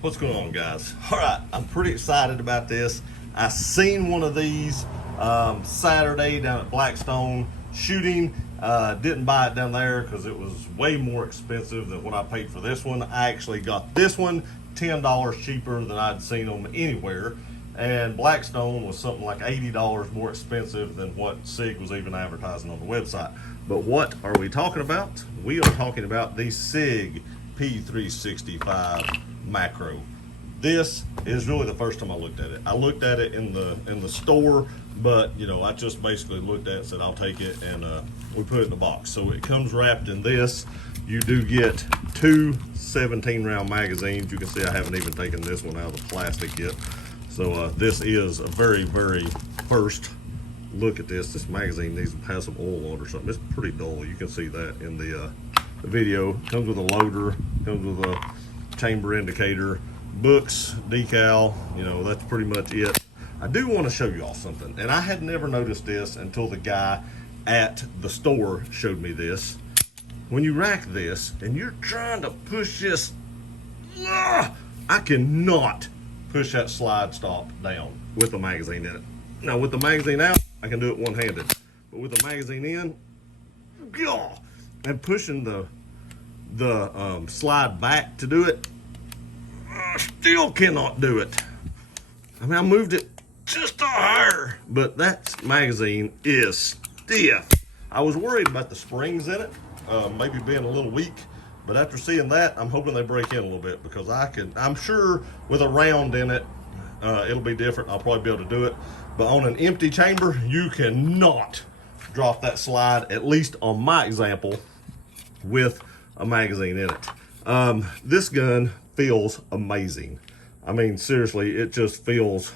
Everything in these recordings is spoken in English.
What's going on, guys? All right, I'm pretty excited about this. I seen one of these Saturday down at Blackstone shooting. Didn't buy it down there because it was way more expensive than what I paid for this one. I actually got this one $10 cheaper than I'd seen them anywhere. And Blackstone was something like $80 more expensive than what Sig was even advertising on the website. But what are we talking about? We are talking about the Sig P365 macro. This is really the first time I looked at it. I looked at it in the store, but you know, I just basically looked at it and said I'll take it, and we put it in the box. So it comes wrapped in this. You do get two 17-round magazines. You can see I haven't even taken this one out of the plastic yet. So this is a very, very first look at this. This magazine needs to have some oil on it or something. It's pretty dull. You can see that in the video. Comes with a loader, comes with a chamber indicator, books, decal, you know, that's pretty much it. I do want to show you all something, and I had never noticed this until the guy at the store showed me this. When you rack this and you're trying to push this, I cannot push that slide stop down with the magazine in it. Now with the magazine out, I can do it one-handed, but with the magazine in, and pushing the slide back to do it, I still cannot do it. I mean, I moved it just a hair, but that magazine is stiff. I was worried about the springs in it, maybe being a little weak, but after seeing that, I'm hoping they break in a little bit, because I'm sure with a round in it, it'll be different. I'll probably be able to do it, but on an empty chamber, you cannot drop that slide, at least on my example, with a magazine in it. This gun feels amazing. I mean, seriously, it just feels,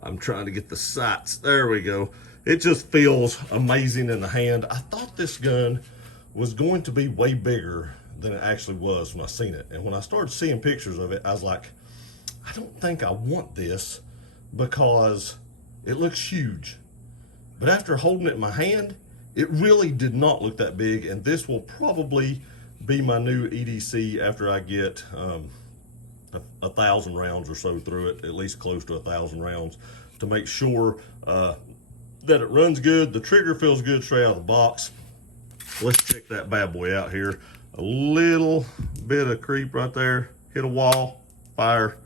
I'm trying to get the sights, there we go. It just feels amazing in the hand. I thought this gun was going to be way bigger than it actually was when I seen it. And when I started seeing pictures of it, I was like, I don't think I want this because it looks huge. But after holding it in my hand, it really did not look that big, and this will probably be my new EDC after I get 1,000 rounds or so through it, at least close to 1,000 rounds, to make sure that it runs good. The trigger feels good straight out of the box. Let's check that bad boy out here. A little bit of creep right there, hit a wall, fire.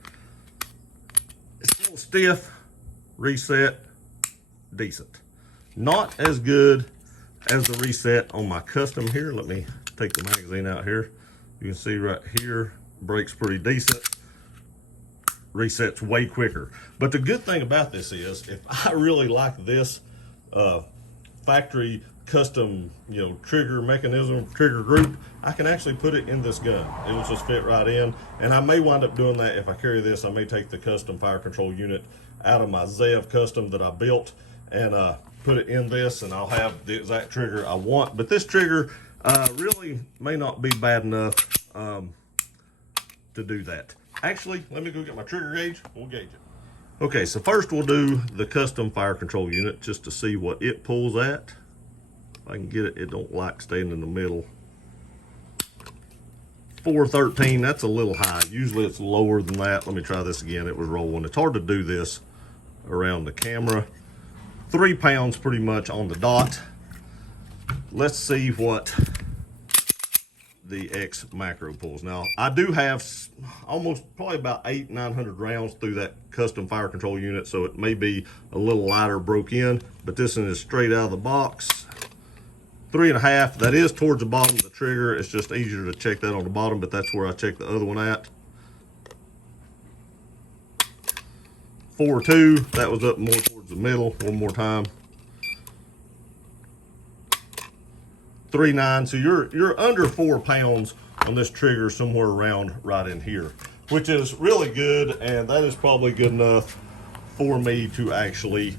It's a little stiff, reset, decent. Not as good as the reset on my custom here. Let me take the magazine out here. You can see right here, breaks pretty decent. Resets way quicker. But the good thing about this is, if I really like this factory custom, you know, trigger mechanism, trigger group, I can actually put it in this gun. It'll just fit right in. And I may wind up doing that if I carry this. I may take the custom fire control unit out of my Zev custom that I built and put it in this, and I'll have the exact trigger I want. But this trigger really may not be bad enough to do that. Actually, let me go get my trigger gauge. We'll gauge it. Okay, so first we'll do the custom fire control unit just to see what it pulls at. If I can get it, it don't like staying in the middle. 413, that's a little high. Usually it's lower than that. Let me try this again. It was rolling. It's hard to do this around the camera. 3 pounds pretty much on the dot. Let's see what the X macro pulls. Now, I do have almost probably about 800-900 rounds through that custom fire control unit, so it may be a little lighter broke in, but this one is straight out of the box. 3.5, that is towards the bottom of the trigger. It's just easier to check that on the bottom, but that's where I check the other one at. 4.2, that was up more towards the middle. One more time. 3.9, so you're under 4 pounds on this trigger, somewhere around right in here, which is really good, and that is probably good enough for me to actually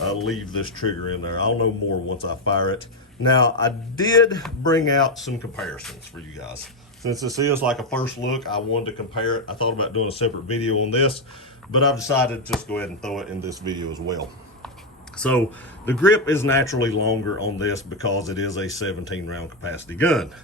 leave this trigger in there. I'll know more once I fire it. Now, I did bring out some comparisons for you guys. Since this is like a first look, I wanted to compare it. I thought about doing a separate video on this, but I've decided to just go ahead and throw it in this video as well. So the grip is naturally longer on this because it is a 17 round capacity gun.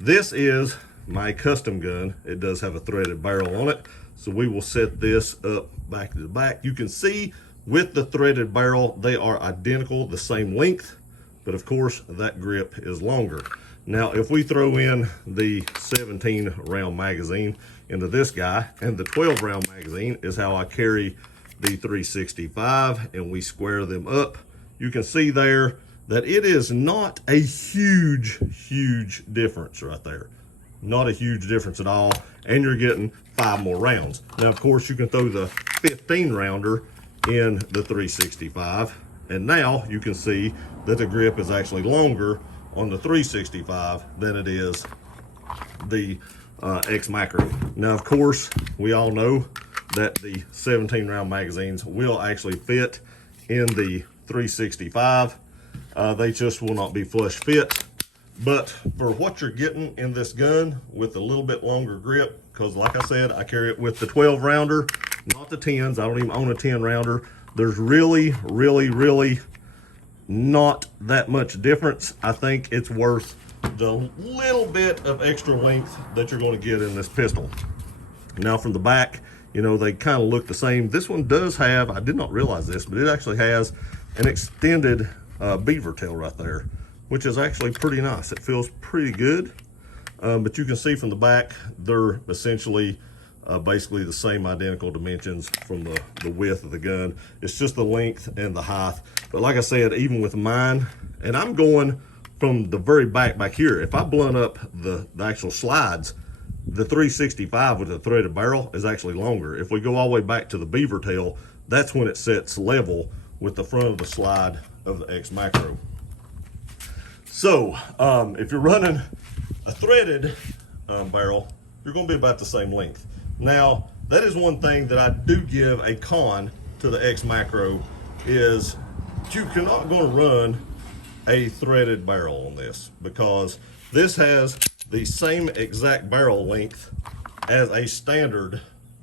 This is my custom gun. It does have a threaded barrel on it, So we will set this up back to the back. You can see with the threaded barrel, they are identical, the same length, but of course that grip is longer. Now, if we throw in the 17 round magazine into this guy, and the 12 round magazine is how I carry the 365, and we square them up, you can see there that it is not a huge difference right there. Not a huge difference at all, and you're getting 5 more rounds. Now, of course, you can throw the 15 rounder in the 365, and now you can see that the grip is actually longer on the 365 than it is the X Macro. Now, of course, we all know that the 17 round magazines will actually fit in the 365. They just will not be flush fit. But for what you're getting in this gun with a little bit longer grip, because like I said, I carry it with the 12 rounder, not the 10s. I don't even own a 10 rounder. There's really not that much difference. I think it's worth the little bit of extra length that you're going to get in this pistol. Now from the back, you know, they kind of look the same. This one does have, I did not realize this, but it actually has an extended beaver tail right there, which is actually pretty nice. It feels pretty good. But you can see from the back, they're essentially basically the same identical dimensions from the width of the gun. It's just the length and the height. But like I said, even with mine, and I'm going from the very back here, if I blunt up the actual slides, the 365 with the threaded barrel is actually longer. If we go all the way back to the beaver tail, that's when it sets level with the front of the slide of the X Macro. So if you're running a threaded barrel, you're going to be about the same length. Now, that is one thing that I do give a con to the X Macro, is you're not going to run a threaded barrel on this, because this has the same exact barrel length as a standard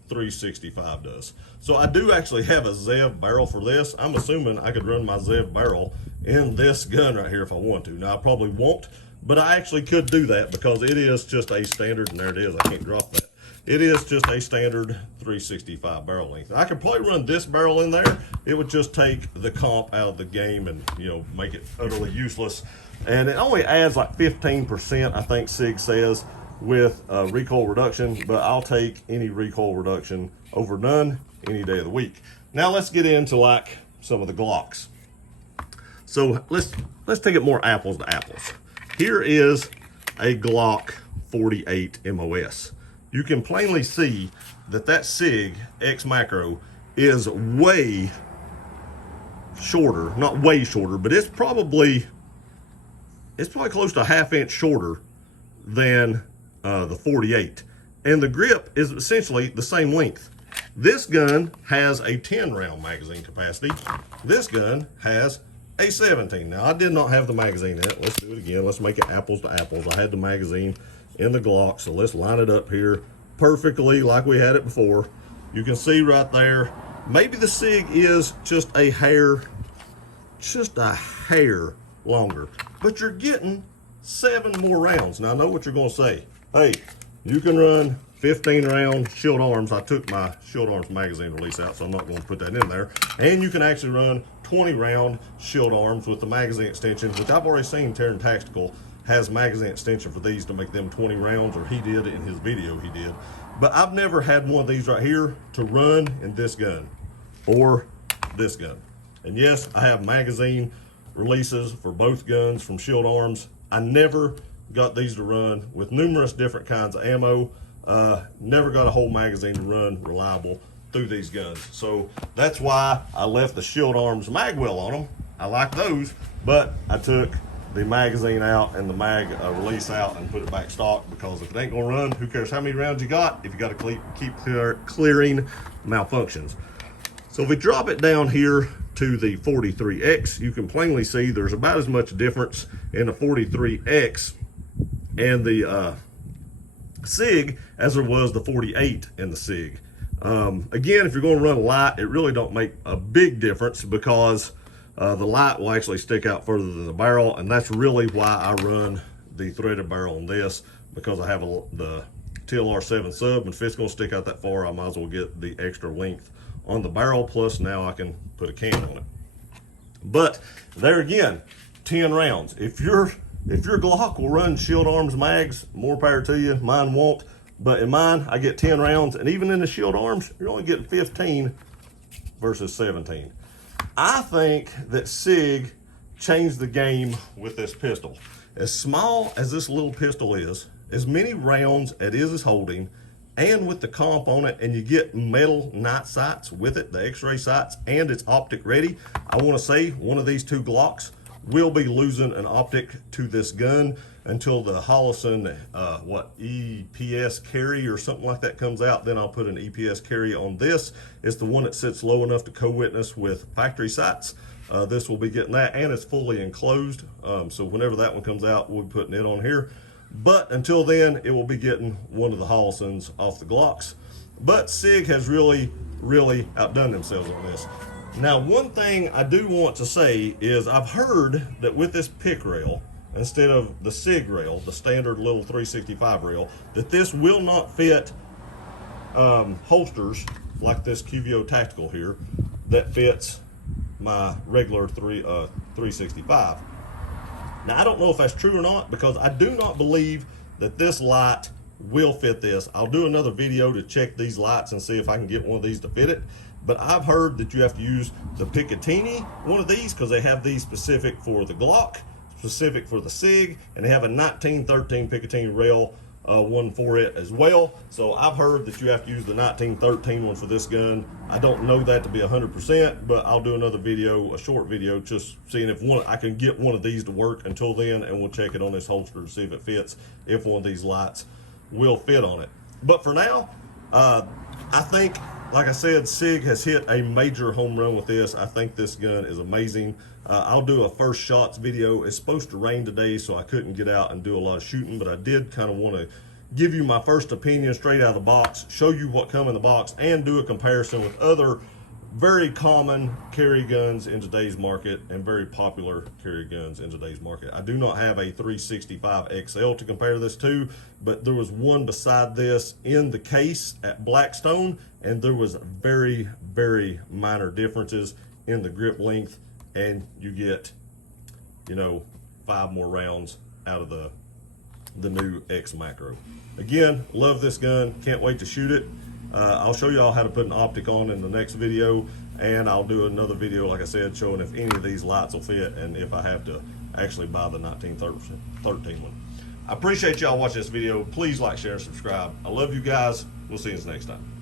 365 does. So I do actually have a Zev barrel for this. I'm assuming I could run my Zev barrel in this gun right here if I want to. Now, I probably won't, but I actually could do that because it is just a standard, and there it is, I can't drop that. It is just a standard 365 barrel length. I could probably run this barrel in there. It would just take the comp out of the game and, you know, make it utterly useless. And it only adds like 15%, I think Sig says, with recoil reduction, but I'll take any recoil reduction over none any day of the week. Now let's get into like some of the Glocks. So let's take it more apples to apples. Here is a Glock 48 MOS. You can plainly see that that Sig X Macro is way shorter, not way shorter, but it's probably close to a ½ inch shorter than the 48. And the grip is essentially the same length. This gun has a 10 round magazine capacity. This gun has a 17. Now, I did not have the magazine in it. Let's do it again. Let's make it apples to apples. I had the magazine in the Glock, so let's line it up here perfectly like we had it before. You can see right there, maybe the Sig is just a hair longer, but you're getting 7 more rounds. Now, I know what you're going to say. Hey, you can run 15 round shield arms. I took my shield arms magazine release out, so I'm not going to put that in there. And you can actually run 20 round shield arms with the magazine extension, which I've already seen Terran Tactical has magazine extension for these to make them 20 rounds, or he did in his video, he did. But I've never had one of these right here to run in this gun or this gun. And yes, I have magazine releases for both guns from shield arms. I never got these to run with numerous different kinds of ammo. Never got a whole magazine to run reliable through these guns. So that's why I left the shield arms mag well on them. I like those, but I took the magazine out and the mag release out and put it back stock, because if it ain't gonna run, who cares how many rounds you got if you got to keep clearing malfunctions. So if we drop it down here to the 43X, you can plainly see there's about as much difference in the 43X and the Sig as there was the 48 and the Sig. Again, if you're going to run light, it really don't make a big difference, because the light will actually stick out further than the barrel, and that's really why I run the threaded barrel on this, because I have the TLR7 sub, and if it's gonna stick out that far, I might as well get the extra length on the barrel, plus now I can put a can on it. But there again, 10 rounds. If your Glock will run shield arms mags, more power to you. Mine won't, but in mine, I get 10 rounds, and even in the shield arms, you're only getting 15 versus 17. I think that Sig changed the game with this pistol. As small as this little pistol is, as many rounds it is holding, and with the comp on it, and you get metal night sights with it, the x-ray sights, and it's optic ready. I want to say one of these two Glocks will be losing an optic to this gun until the Holosun EPS carry or something like that comes out. Then I'll put an EPS carry on this. It's the one that sits low enough to co-witness with factory sights. This will be getting that, and it's fully enclosed, so whenever that one comes out, we'll be putting it on here. But until then, it will be getting one of the Holosuns off the Glocks. But Sig has really outdone themselves on this. Now, one thing I do want to say is I've heard that with this pick rail, instead of the Sig rail, the standard little 365 rail, that this will not fit holsters like this QVO Tactical here that fits my regular 365. Now, I don't know if that's true or not, because I do not believe that this light will fit this. I'll do another video to check these lights and see if I can get one of these to fit it. But I've heard that you have to use the Picatinny, one of these, because they have these specific for the Glock, specific for the Sig, and they have a 1913 Picatinny rail one for it as well. So I've heard that you have to use the 1913 one for this gun. I don't know that to be 100%, but I'll do another video, a short video, just seeing if I can get one of these to work until then, and we'll check it on this holster to see if it fits, if one of these lights will fit on it. But for now, I think, like I said, Sig has hit a major home run with this. I think this gun is amazing. I'll do a first shots video. It's supposed to rain today, so I couldn't get out and do a lot of shooting, but I did kind of want to give you my first opinion straight out of the box, show you what come in the box, and do a comparison with other very common carry guns in today's market and very popular carry guns in today's market. I do not have a 365 XL to compare this to, but there was one beside this in the case at Blackstone, and there was very minor differences in the grip length, and you get, 5 more rounds out of the new X Macro. Again, love this gun, can't wait to shoot it. I'll show you all how to put an optic on in the next video, and I'll do another video, like I said, showing if any of these lights will fit and if I have to actually buy the 1913 one. I appreciate y'all watching this video. Please like, share, and subscribe. I love you guys. We'll see you next time.